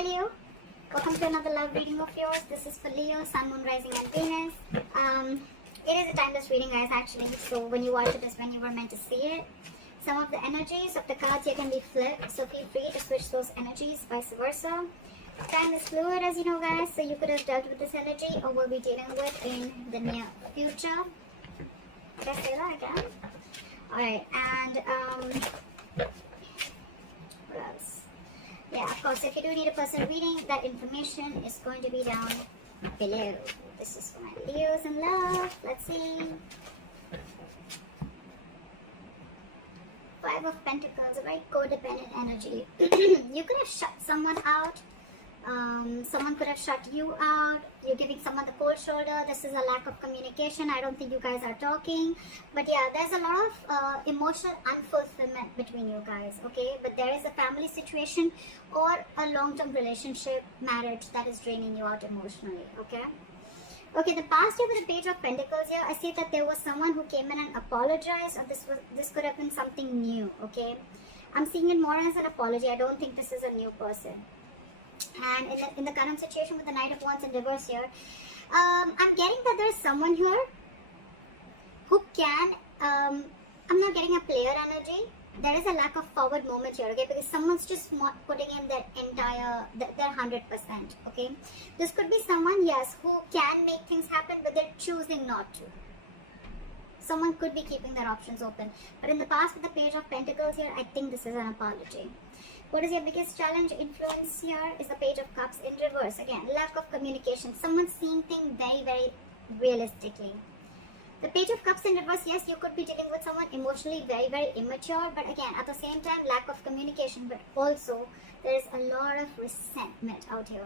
Hi Leo, welcome to another love reading of yours. This is for Leo, Sun, Moon, Rising and Venus. It is a timeless reading guys actually, so when you watch it is when you were meant to see it. Some of the energies of the cards here can be flipped, so feel free to switch those energies, vice versa. Time is fluid as you know guys, so you could have dealt with this energy or will be dealing with in the near future. Did I say that again? Alright, and what else? Yeah, of course, if you do need a personal reading, that information is going to be down below. This is for my Leos in love. Let's see. Five of Pentacles, a very codependent energy. You could have shut someone out. Someone could have shut you out. You're giving someone the cold shoulder. This is a lack of communication. I don't think you guys are talking. But yeah, there's a lot of emotional unfulfillment between you guys, okay? But there is a family situation or a long-term relationship, marriage that is draining you out emotionally, okay? Okay, the past year with the Page of Pentacles here, I see that there was someone who came in and apologized, or this could have been something new, okay? I'm seeing it more as an apology. I don't think this is a new person. And in the current situation with the Knight of Wands in reverse here, I'm getting that there's someone here who can, I'm not getting a player energy. There is a lack of forward movement here, okay, because someone's just not putting in their entire, their 100%, okay. This could be someone, yes, who can make things happen, but they're choosing not to. Someone could be keeping their options open. But in the past with the Page of Pentacles here, I think this is an apology. What is your biggest challenge, influence here is the Page of Cups in reverse. Again, lack of communication. Someone's seeing things very, very realistically. The Page of Cups in reverse, yes, you could be dealing with someone emotionally very, very immature. But again, at the same time, lack of communication. But also, there is a lot of resentment out here.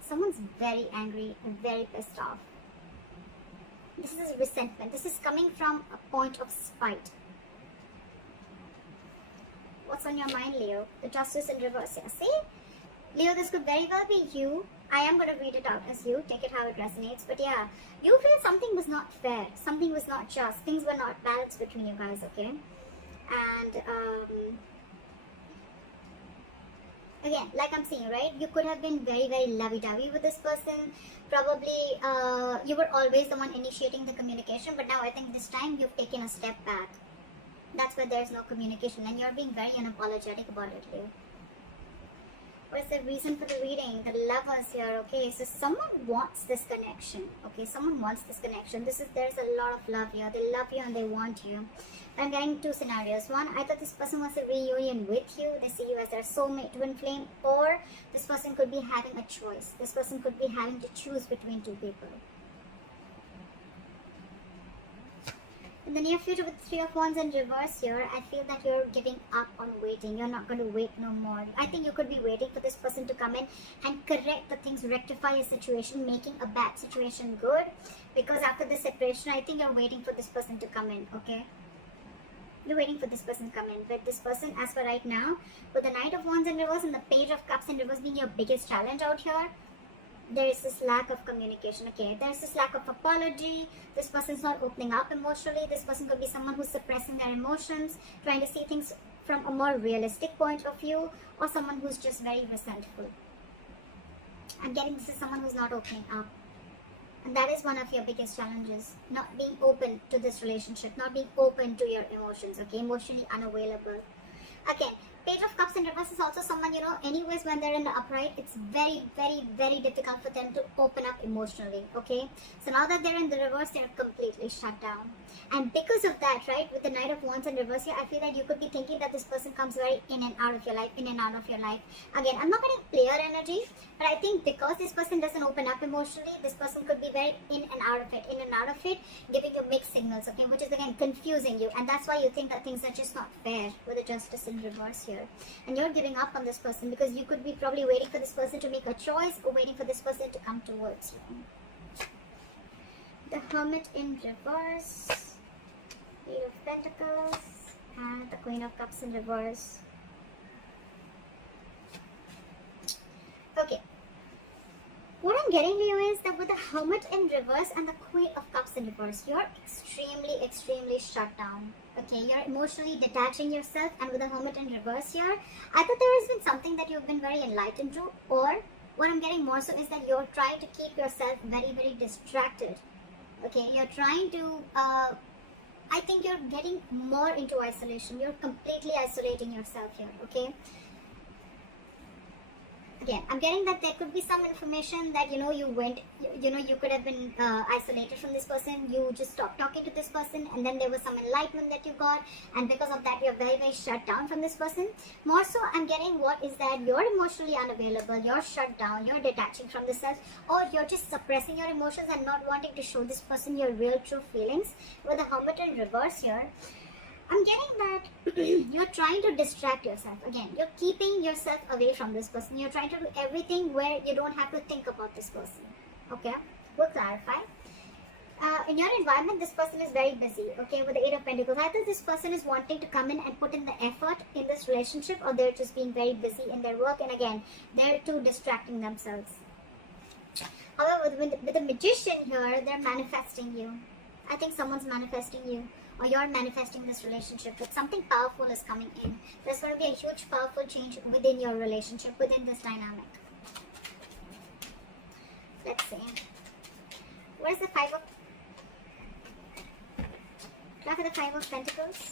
Someone's very angry and very pissed off. This is resentment. This is coming from a point of spite. What's on your mind, Leo? The Justice in reverse here. See? Leo, this could very well be you. I am going to read it out as you. Take it how it resonates. But yeah, you feel something was not fair. Something was not just. Things were not balanced between you guys, okay? And, again, like I'm saying, right? You could have been very, very lovey-dovey with this person. Probably, you were always the one initiating the communication. But now I think this time you've taken a step back. That's why there's no communication and you're being very unapologetic about it, Leo. What is the reason for the reading? The Lovers here, okay? So someone wants this connection, okay? Someone wants this connection. There's a lot of love here. They love you and they want you. I'm getting two scenarios. One, either this person wants a reunion with you. They see you as their soulmate, twin flame, or this person could be having a choice. This person could be having to choose between two people. In the near future with Three of Wands in reverse here, I feel that you're giving up on waiting. You're not going to wait no more. I think you could be waiting for this person to come in and correct the things, rectify a situation, making a bad situation good. Because after the separation, I think you're waiting for this person to come in, okay? You're waiting for this person to come in. But this person, as for right now, with the Knight of Wands in reverse and the Page of Cups in reverse being your biggest challenge out here, there is this lack of communication, okay? There's this lack of apology. This person's not opening up emotionally. This person could be someone who's suppressing their emotions, trying to see things from a more realistic point of view, or someone who's just very resentful. I'm getting this is someone who's not opening up. And that is one of your biggest challenges. Not being open to this relationship, not being open to your emotions, okay? Emotionally unavailable. Again, Page of Cups in reverse is also someone, you know, anyways when they're in the upright, it's very, very, very difficult for them to open up emotionally, okay? So now that they're in the reverse, they're completely shut down. And because of that, right, with the Knight of Wands in reverse here, I feel that you could be thinking that this person comes very in and out of your life, in and out of your life. Again, I'm not getting player energy, but I think because this person doesn't open up emotionally, this person could be very in and out of it, giving you mixed signals, okay, which is again confusing you. And that's why you think that things are just not fair with the Justice in reverse here. And you're giving up on this person because you could be probably waiting for this person to make a choice or waiting for this person to come towards you. The Hermit in reverse, Eight of Pentacles, and the Queen of Cups in reverse. Okay. What I'm getting, Leo, is that with the Hermit in reverse and the Queen of Cups in reverse, you're extremely, extremely shut down. Okay, you're emotionally detaching yourself, and with the Hermit in reverse here, either there has been something that you've been very enlightened to, or what I'm getting more so is that you're trying to keep yourself very, very distracted. Okay, you're trying to, I think you're getting more into isolation. You're completely isolating yourself here, okay? Again, I'm getting that there could be some information that, you know, you went, you know, you could have been isolated from this person. You just stopped talking to this person, and then there was some enlightenment that you got, and because of that, you're very, very shut down from this person. More so, I'm getting what is that you're emotionally unavailable, you're shut down, you're detaching from the self, or you're just suppressing your emotions and not wanting to show this person your real, true feelings. With the Hermit in reverse here, I'm getting that you're trying to distract yourself. Again, you're keeping yourself away from this person. You're trying to do everything where you don't have to think about this person. Okay, we'll clarify. In your environment, this person is very busy. Okay, with the Eight of Pentacles, either this person is wanting to come in and put in the effort in this relationship, or they're just being very busy in their work, and again, they're too distracting themselves. However, with the Magician here, they're manifesting you. I think someone's manifesting you, or you're manifesting this relationship, but something powerful is coming in. There's going to be a huge powerful change within your relationship, within this dynamic. Let's see. What is the Five of Pentacles?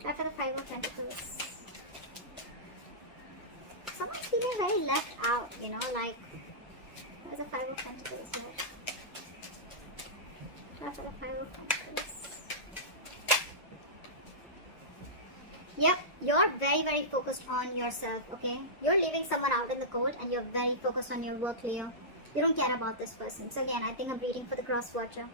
Try for the Five of Pentacles. Someone's feeling very left out, you know, like, there's a Five of Pentacles here. Try for the Five of Pentacles. Yep, you're very, very focused on yourself, okay? You're leaving someone out in the cold, and you're very focused on your work, Leo. You don't care about this person. So again, I think I'm reading for the cross watcher.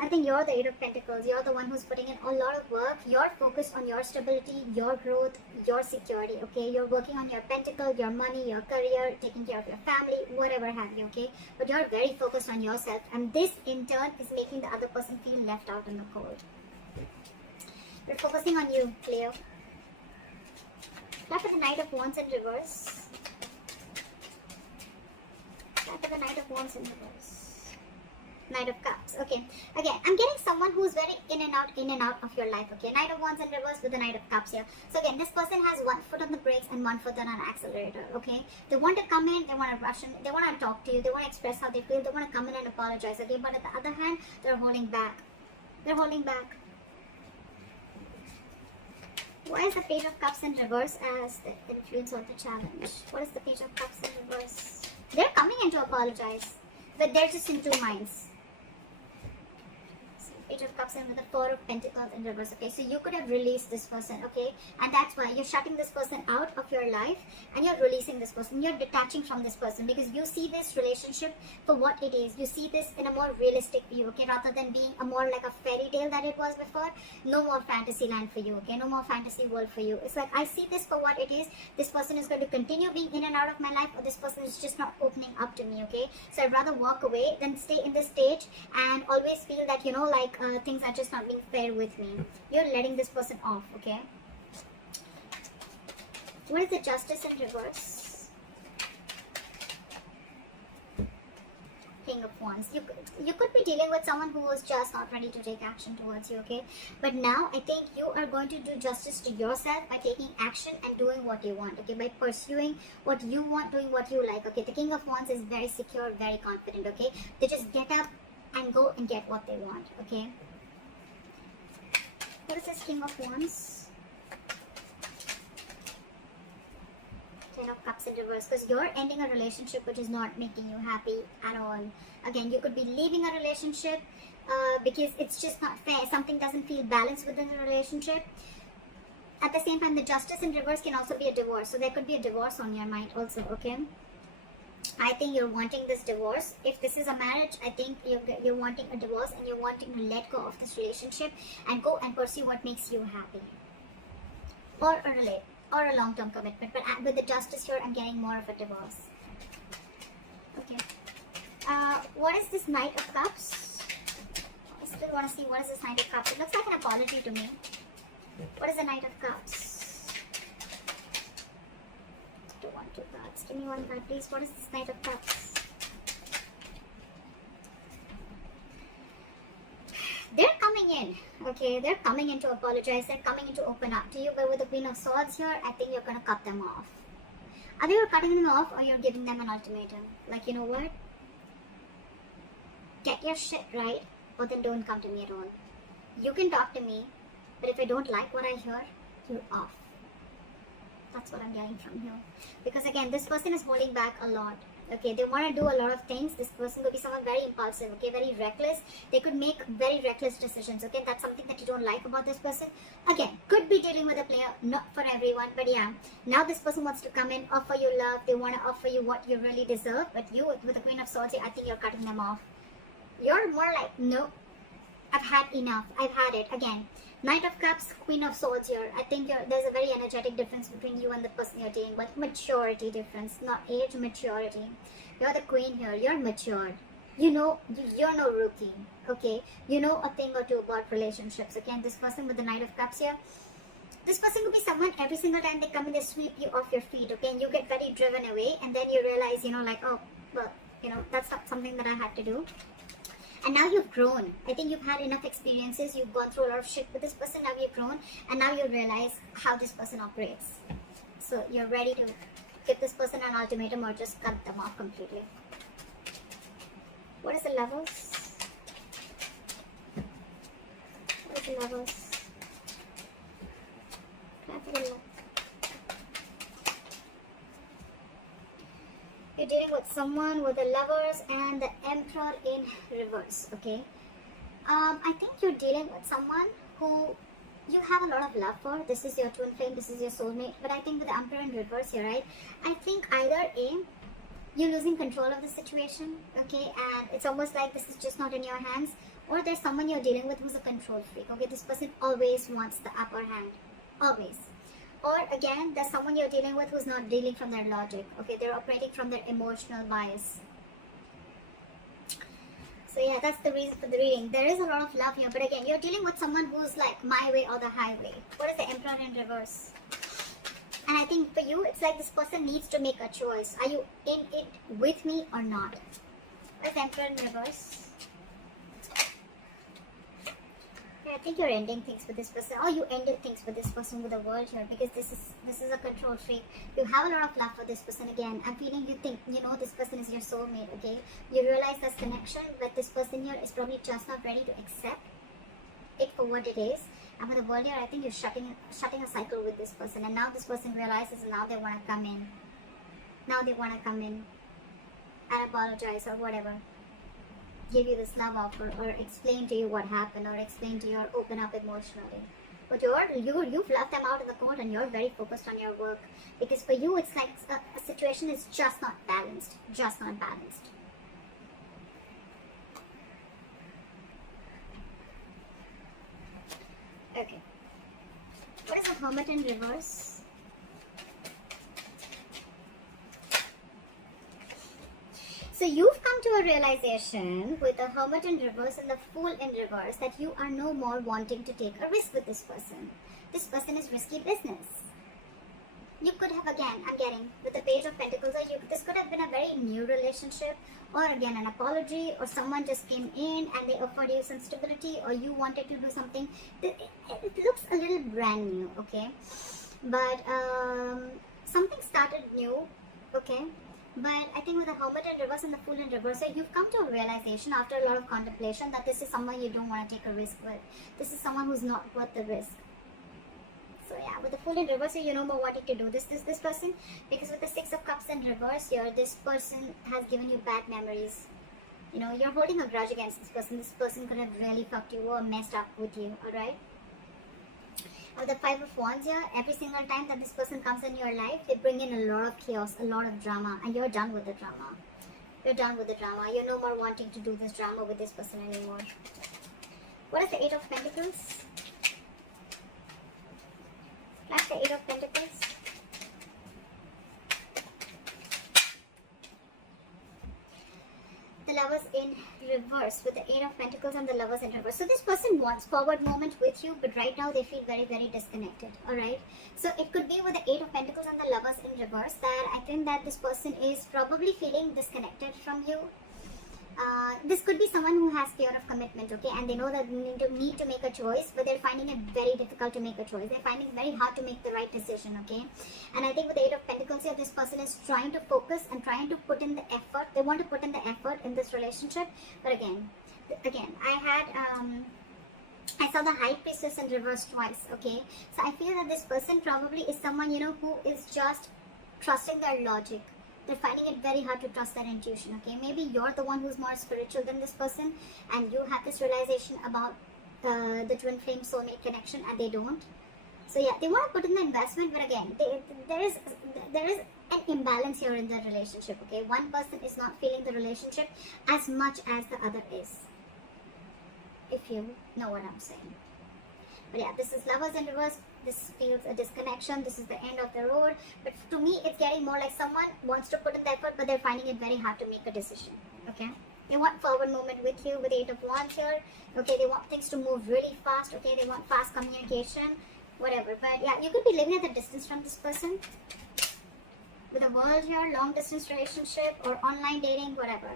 I think you're the Eight of Pentacles. You're the one who's putting in a lot of work. You're focused on your stability, your growth, your security, okay? You're working on your pentacle, your money, your career, taking care of your family, whatever have you, okay? But you're very focused on yourself, and this in turn is making the other person feel left out in the cold. We're focusing on you, Leo. Try for the Knight of Wands in reverse. Try for the Knight of Wands in reverse. Knight of Cups. Okay, again, I'm getting someone who's very in and out of your life. Okay, Knight of Wands in reverse with the Knight of Cups here. So again, this person has one foot on the brakes and one foot on an accelerator. Okay, they want to come in, they want to rush in, they want to talk to you, they want to express how they feel, they want to come in and apologize. Okay, but at the other hand, they're holding back. They're holding back. Why is the Page of Cups in reverse as the influence of the challenge? What is the Page of Cups in reverse? They're coming in to apologize, but they're just in two minds. Page of Cups in with the Four of Pentacles in reverse. Okay, so you could have released this person, okay, and that's why you're shutting this person out of your life, and you're releasing this person. You're detaching from this person because you see this relationship for what it is. You see this in a more realistic view, okay, rather than being a more like a fairy tale that it was before. No more fantasy land for you, okay, no more fantasy world for you. It's like, I see this for what it is. This person is going to continue being in and out of my life, or this person is just not opening up to me, okay? So I'd rather walk away than stay in this stage and always feel that, you know, like things are just not being fair with me. You're letting this person off, okay? What is the Justice in reverse? King of Wands. You could be dealing with someone who is just not ready to take action towards you, okay? But now I think you are going to do justice to yourself by taking action and doing what you want, okay? By pursuing what you want, doing what you like, okay? The King of Wands is very secure, very confident, okay? They just get up and go and get what they want, okay? What is this King of Wands? Ten of Cups in reverse, because you're ending a relationship which is not making you happy at all. Again, you could be leaving a relationship because it's just not fair. Something doesn't feel balanced within the relationship. At the same time, the Justice in reverse can also be a divorce. So there could be a divorce on your mind also, okay? I think you're wanting this divorce. If this is a marriage, I think you're wanting a divorce, and you're wanting to let go of this relationship and go and pursue what makes you happy, or a long-term commitment. But with the Justice here, I'm getting more of a divorce. Okay. What is this Knight of Cups? I still want to see what is this Knight of Cups. It looks like an apology to me. What is the Knight of Cups? Two cards. Give me one card, please. What is this Knight of Cups? They're coming in, okay? They're coming in to apologize. They're coming in to open up to you. But with the Queen of Swords here, I think you're going to cut them off. Either you're cutting them off or you're giving them an ultimatum. Like, you know what? Get your shit right, or then don't come to me at all. You can talk to me, but if I don't like what I hear, you're off. That's what I'm getting from here. Because again, this person is holding back a lot. Okay, they want to do a lot of things. This person could be someone very impulsive, okay, very reckless. They could make very reckless decisions, okay? That's something that you don't like about this person. Again, could be dealing with a player, not for everyone, but yeah. Now this person wants to come in, offer you love. They want to offer you what you really deserve. But you, with the Queen of Swords, I think you're cutting them off. You're more like, no, I've had enough. I've had it. Again, Knight of Cups, Queen of Swords here. I think there's a very energetic difference between you and the person you're dealing with. Maturity difference, not age, maturity. You're the queen here. You're matured. You know, you're no rookie. Okay? You know a thing or two about relationships. Okay? And this person with the Knight of Cups here, this person could be someone every single time they come in, they sweep you off your feet. Okay? And you get very driven away. And then you realize, you know, like, oh, well, you know, that's not something that I had to do. And now you've grown. I think you've had enough experiences. You've gone through a lot of shit with this person. Now you've grown. And now you realize how this person operates. So you're ready to give this person an ultimatum or just cut them off completely. What is the levels? What is the levels? You're dealing with someone with the Lovers and the Emperor in reverse, okay? I think you're dealing with someone who you have a lot of love for. This is your twin flame, this is your soulmate. But I think with the Emperor in reverse here, right? I think either A, you're losing control of the situation, okay? And it's almost like this is just not in your hands. Or there's someone you're dealing with who's a control freak, okay? This person always wants the upper hand, always. Or again, there's someone you're dealing with who's not dealing from their logic. Okay, they're operating from their emotional bias. So yeah, that's the reason for the reading. There is a lot of love here, but again, you're dealing with someone who's like my way or the highway. What is the Emperor in reverse? And I think for you, it's like this person needs to make a choice. Are you in it with me or not? What is the Emperor in reverse? I think you're ending things with this person, or you ended things with this person with the World here, because this is a control freak. You have a lot of love for this person. Again, I'm feeling you think, you know, this person is your soulmate, okay? You realize there's connection, but this person here is probably just not ready to accept it for what it is. And with the World here, I think you're shutting a cycle with this person, and now this person realizes, and now they want to come in. Now they want to come in and apologize or whatever. Give you this love offer, or explain to you what happened, or explain to you or open up emotionally. But you've left them out in the cold, and you're very focused on your work, because for you it's like a situation is just not balanced. Just not balanced. Okay. What is the Hermit in reverse? So you've come to a realization with the Hermit in reverse and the Fool in reverse that you are no more wanting to take a risk with this person. This person is risky business. You could have, again, I'm getting, with the Page of Pentacles, this could have been a very new relationship, or again an apology, or someone just came in and they offered you some stability, or you wanted to do something. It looks a little brand new, okay? But something started new, okay? But I think with the Hermit in reverse and the Fool in reverse, so you've come to a realization after a lot of contemplation that this is someone you don't want to take a risk with. This is someone who's not worth the risk. So yeah, with the Fool in reverse, you no more wanting to do this person, because with the Six of Cups in reverse here, this person has given you bad memories. You know, you're holding a grudge against this person. This person could have really fucked you or messed up with you, alright? With the Five of Wands here, every single time that this person comes in your life, they bring in a lot of chaos, a lot of drama, and you're done with the drama. You're done with the drama. You're no more wanting to do this drama with this person anymore. What is the Eight of Pentacles? That's the Eight of Pentacles. The Lovers in reverse, with the Eight of Pentacles and the Lovers in reverse. So this person wants forward movement with you, but right now they feel very, very disconnected. Alright. So it could be with the Eight of Pentacles and the Lovers in reverse that I think that this person is probably feeling disconnected from you. This could be someone who has fear of commitment, okay, and they know that they need to make a choice, but they're finding it very difficult to make a choice. They're finding it very hard to make the right decision, okay. And I think with the Eight of Pentacles here, this person is trying to focus and trying to put in the effort. They want to put in the effort in this relationship, but again, I saw the High Priestess in reverse twice, okay. So I feel that this person probably is someone, you know, who is just trusting their logic. They're finding it very hard to trust their intuition, okay. Maybe you're the one who's more spiritual than this person, and you have this realization about the twin flame soulmate connection, and they don't. So yeah, they want to put in the investment, but again, there is an imbalance here in the relationship, okay. One person is not feeling the relationship as much as the other is, if you know what I'm saying. But yeah, this is Lovers in reverse. This feels a disconnection. This is the end of the road. But to me, it's getting more like someone wants to put in the effort, but they're finding it very hard to make a decision. Okay? They want forward movement with you with Eight of Wands here. Okay? They want things to move really fast. Okay? They want fast communication. Whatever. But yeah, you could be living at a distance from this person. With a world here, long distance relationship or online dating, whatever.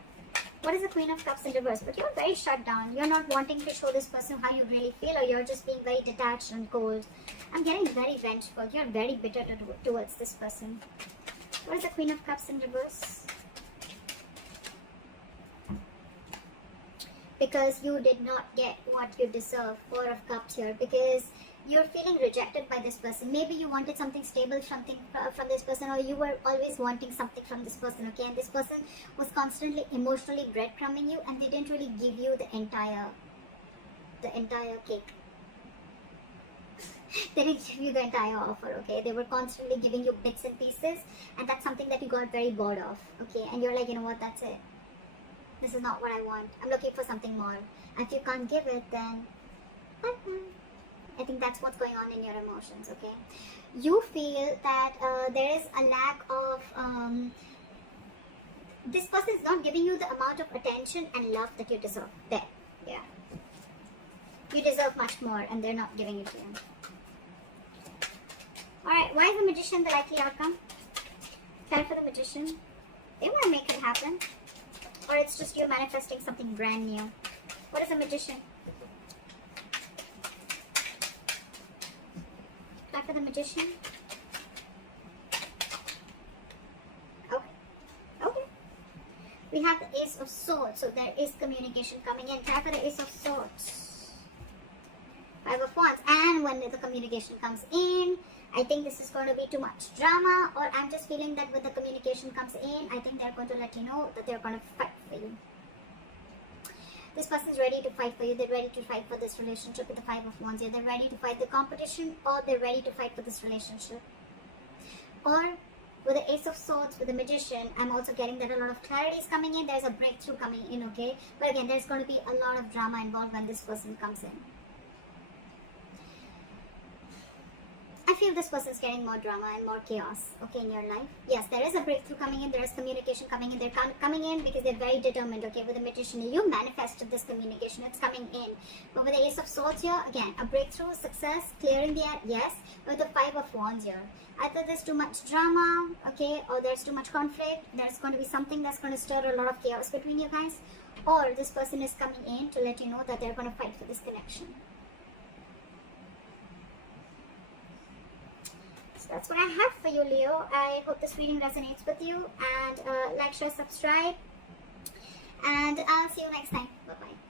What is the Queen of Cups in reverse? But you're very shut down. You're not wanting to show this person how you really feel, or you're just being very detached and cold. I'm getting very vengeful. You're very bitter towards this person. What is the Queen of Cups in reverse? Because you did not get what you deserve. Four of Cups here. Because you're feeling rejected by this person. Maybe you wanted something stable, something from this person, or you were always wanting something from this person, okay? And this person was constantly emotionally breadcrumbing you, and they didn't really give you the entire cake. They didn't give you the entire offer, okay? They were constantly giving you bits and pieces, and that's something that you got very bored of, okay? And you're like, you know what, that's it. This is not what I want. I'm looking for something more. And if you can't give it, then bye-bye. I think that's what's going on in your emotions, okay? You feel that there is a lack of... this person is not giving you the amount of attention and love that you deserve. There, yeah. You deserve much more, and they're not giving it to you. Alright, why is the Magician the likely outcome? Time for the Magician. They want to make it happen. Or it's just you manifesting something brand new. What is the Magician? For the Magician. Okay. We have the Ace of Swords, so there is communication coming in. Try for the Ace of Swords. Five of Wands. And when the communication comes in, I think this is going to be too much drama, or I'm just feeling that when the communication comes in, I think they're going to let you know that they're going to fight for you. This person is ready to fight for you. They're ready to fight for this relationship with the Five of Wands here. They're ready to fight the competition, or they're ready to fight for this relationship. Or with the Ace of Swords, with the Magician, I'm also getting that a lot of clarity is coming in. There's a breakthrough coming in, okay? But again, there's going to be a lot of drama involved when this person comes in. I feel this person is getting more drama and more chaos, okay, in your life. Yes, there is a breakthrough coming in. There is communication coming in. They're coming in because they're very determined, okay. With the Magician, you manifested this communication. It's coming in. But with the Ace of Swords here, again, a breakthrough, success, clearing the air, yes. But with the Five of Wands here, either there's too much drama, okay, or there's too much conflict. There's going to be something that's going to stir a lot of chaos between you guys. Or this person is coming in to let you know that they're going to fight for this connection. That's what I have for you, Leo. I hope this reading resonates with you, and like, share, subscribe, and I'll see you next time. Bye bye.